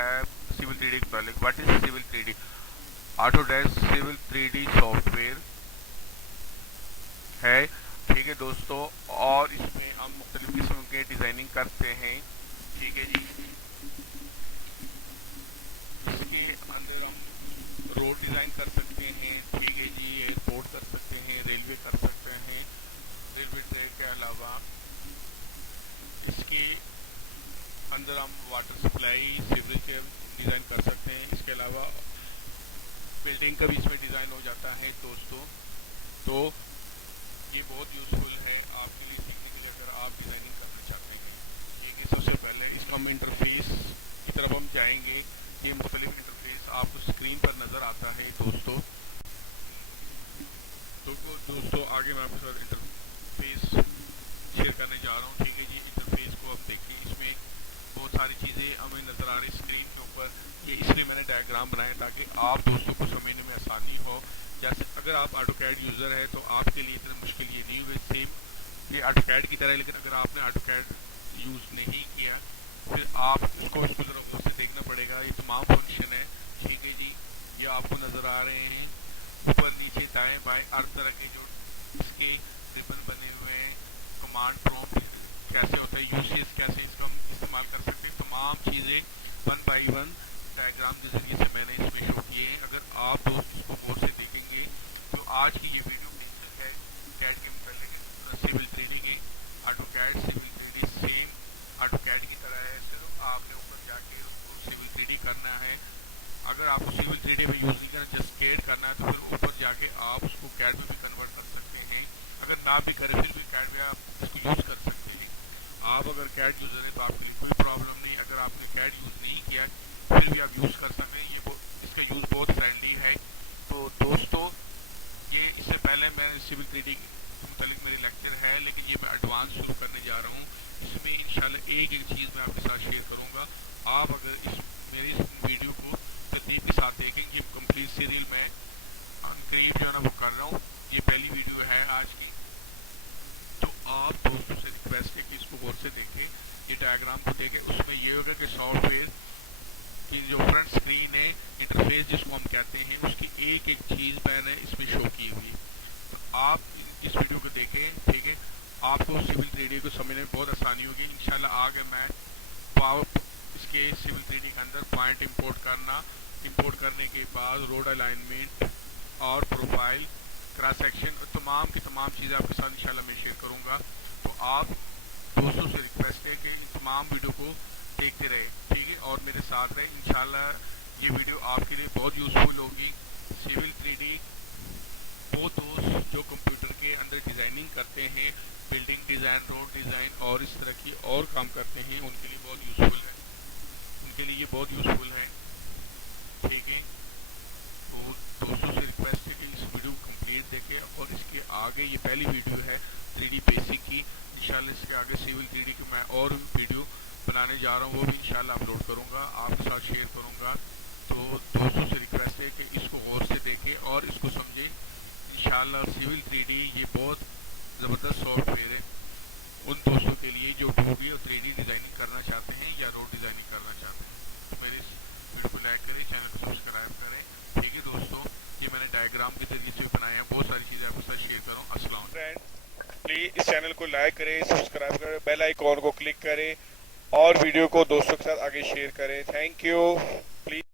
ہے civil 3D के मुतालिक। What is civil 3D? Autodesk civil 3D software है, ठीक है दोस्तों। और इसमें हम मुख्तलिफ किस्म के डिज़ाइनिंग करते हैं, ठीक है जी। इसके अंदर हम रोड डिज़ाइन कर सकते हैं, ठीक है जी, एयरपोर्ट कर सकते हैं, रेलवे कर सकते हैं, रेलवे ट्रैक के अलावा इसके अंदर हम वाटर सप्लाई, सीवरेज के डिज़ाइन कर सकते हैं। इसके अलावा बिल्डिंग का भी इसमें डिज़ाइन हो जाता है दोस्तों। तो ये बहुत यूज़फुल है आपके लिए सीखने के लिए अगर आप डिज़ाइनिंग करना चाहते हैं, ठीक है। सबसे पहले इसका हम इंटरफेस की तरफ हम जाएंगे। ये मुख्तलिफ इंटरफेस आपको स्क्रीन पर नज़र आता है दोस्तों। तो दोस्तों आगे मैं आपके साथ इंटरफेस शेयर करने जा रहा हूँ, ठीक है जी। इंटरफेस को आप देखिए, इसमें बहुत सारी चीज़ें हमें नज़र आ रही स्क्रीन के ऊपर। ये इसलिए मैंने डायग्राम बनाया ताकि आप दोस्तों को समझने में आसानी हो। जैसे अगर आप ऑटोकैड यूज़र है तो आपके लिए इतना मुश्किल ये नहीं हुई, सेम ये ऑटोकैड की तरह है। लेकिन अगर आपने ऑटोकैड यूज़ नहीं किया फिर आप इसको से देखना पड़ेगा। ये तमाम फंक्शन है, ठीक है जी। ये आपको नज़र आ रहे हैं ऊपर नीचे दाएं बाएं हर तरह के जो इसके रिबन बने हुए हैं। कमांड प्रॉम्प्ट कैसे होता है, यूसेज कैसे इसका हम इस्तेमाल कर सकते हैं, तमाम चीज़ें वन बाई वन डायग्राम के जरिए से मैंने इसमें शो किए हैं। अगर आप दोस्त इसको गौर से देखेंगे तो आज की ये वीडियो बेसिक है कैड के मुताबिक सिविल 3D की। AutoCAD civil 3D same AutoCAD की तरह है, सिर्फ आपने ऊपर जाके उसको सिविल 3D करना है। अगर आपको सिविल 3D में यूज़ नहीं करना, जस्ट कैड करना है, तो फिर ऊपर जाके आप उसको कैड में भी कन्वर्ट कर सकते हैं। अगर ना भी करें फिर भी कैड में आप इसको यूज़ कर सकते हैं। आप अगर कैड यूज़र हैं तो आपके लिए कोई प्रॉब्लम नहीं। अगर आपने कैड यूज़ नहीं किया फिर भी आप यूज़ कर सकते हैं। इसका यूज़ बहुत फ्रेंडली है। तो दोस्तों ये इससे पहले मैंने सिविल 3D के मुतालिक मेरी लेक्चर है, लेकिन ये मैं एडवांस शुरू करने जा रहा हूँ। इसमें इंशाल्लाह एक एक चीज़ मैं आपके साथ शेयर करूँगा। आप अगर मेरी इस वीडियो को तरतीब के साथ देखें कि कंप्लीट सीरियल में करीब जो है ना वो कर रहा हूँ, ये पहली वीडियो है आज की। तो आप दोस्तों से रिक्वेस्ट है कि इसको गौर से देखें, ये डायग्राम को देखें। उसमें ये होगा कि सॉफ्टवेयर की जो फ्रंट स्क्रीन है, इंटरफेस जिसको हम कहते हैं, उसकी एक एक चीज़ मैंने इसमें शो की हुई। तो आप इस वीडियो को देखें, ठीक है। आपको सिविल 3D को समझने में बहुत आसानी होगी इंशाल्लाह। आगे मैं पावर इसके सिविल 3D के अंदर पॉइंट इंपोर्ट करने के बाद रोड अलाइनमेंट और प्रोफाइल, क्रॉस सेक्शन, तमाम की तमाम चीज़ें आपके साथ इंशाल्लाह मैं शेयर करूँगा। तो आप दोस्तों से रिक्वेस्ट है कि इन तमाम वीडियो को देखते रहे, ठीक है, और मेरे साथ रहे। इंशाल्लाह ये वीडियो आपके लिए बहुत यूज़फुल होगी। सिविल 3D वो दोस्त जो कंप्यूटर के अंदर डिज़ाइनिंग करते हैं, बिल्डिंग डिज़ाइन, रोड डिज़ाइन और इस तरह की और काम करते हैं, उनके लिए बहुत यूज़फुल है। उनके लिए ये बहुत यूज़फुल है, ठीक है। तो दोस्तों से रिक्वेस्ट है कि इस वीडियो को कंप्लीट देखें। और इसके आगे ये पहली वीडियो है 3D बेसिक की। इंशाल्लाह इसके आगे सिविल 3D की मैं और वीडियो बनाने जा रहा हूँ, वो भी इंशाल्लाह अपलोड करूँगा, आपके साथ शेयर करूँगा। तो दोस्तों से रिक्वेस्ट है कि इसको गौर से देखें और इसको समझें इंशाल्लाह। सिविल 3D ये बहुत ज़बरदस्त सॉफ्टवेयर है उन दोस्तों के लिए जो 2D और 3D डिज़ाइनिंग करना चाहते हैं या रोड डिज़ाइनिंग करना चाहते हैं। तो मेरे इस वीडियो को लाइक करें, चैनल को सब्सक्राइब करें, ठीक है दोस्तों। ये मैंने डायग्राम के जरिए से बनाया है, बहुत सारी चीज़ें आपके साथ शेयर करूँ। अस्सलाम फ्रेंड, प्लीज़ इस चैनल को लाइक करें, सब्सक्राइब करें, बेल आइकॉन को क्लिक करें और वीडियो को दोस्तों के साथ आगे शेयर करें। Thank you.